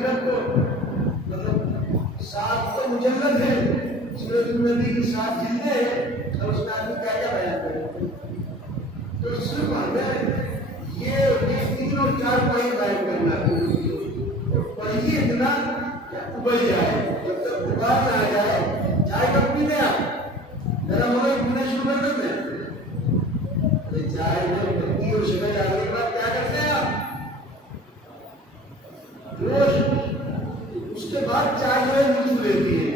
सीरत को मतलब 7 तो मुजल्लद है, सूरत नबी की 7 जिल्दें हैं, और उसमें आदमी क्या क्या बयान करे। तो इसमें मानना है ये 3 और 4 पॉइंट बयान करना है। तो पढ़िए इतना उबल जाए, जब तक उबाल ना आ जाए, चाय कब पीने आप गरम हो गई पीना शुरू कर देते हैं। अरे चाय में पत्ती और शक्कर डालने के बाद क्या करते हैं आप रोज, उसके बाद चाय जो है लुत्फ लेती है।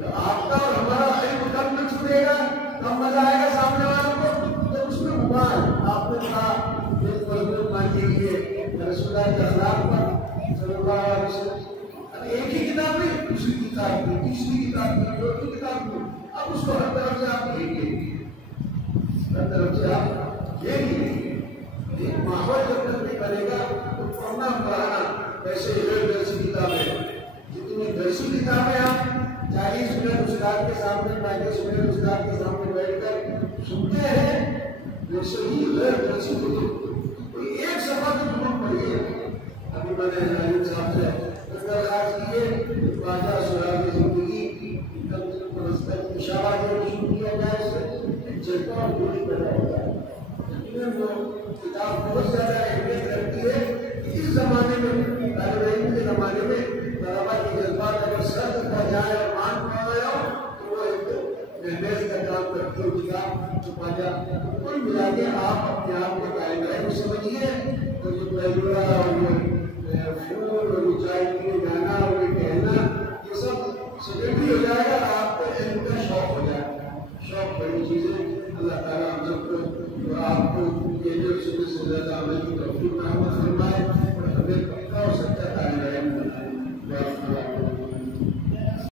तो आपका और हमारा इल्म कब लुत्फ लेगा, कब मजा आएगा सामने वालों को, जब उसमें उबाल। आपने कहा मानने के लिए रसूलुल्लाह के अखलाक पर सल्लल्लाहु अलैहि वसल्लम, एक ही किताब नहीं, दूसरी किताब में, तीसरी किताब में, चौथी किताब में, अब उसको हर तरफ से आप लेंगे, हर तरफ से आप लेंगे। एक माहौल जब तक नहीं बनेगा तो पढ़ना पढ़ाना वैसे दर्सी किताबें, जितनी दर्सी किताबें आप 40 मिनट उस्ताद के सामने, 35 मिनट उस्ताद के सामने बैठकर सुनते हैं, वैसे ही दर्सी कोई एक सफा तो जरूर पढ़िए। अभी मैंने नाजिम साहब से बाजा सुराग जिंदगी इशारा शुरू किया जाए, जज्बा और दूरी पैदा होता है। वो किताब बहुत ज्यादा अहमियत रखती है कि इस जमाने में, तालिब के जमाने में तलबा के जज्बात अगर सख्त हो जाए और मान पा रहे हो तो वो एक महमेज का काम करती है, किताब छुपा जाए। कुल मिला के आप अपने आप को कायम समझिए, तो जो पैगुड़ा और फूल और ऊंचाई के गाना और कहना ये सब सेकेंडरी हो जाएगा, आपको इल्म का शौक हो जाएगा। शौक बड़ी चीज़ है। अल्लाह ताला हम सबको और आपको ये जो सुनने से ज़्यादा अमल की तौफीक फरमाए।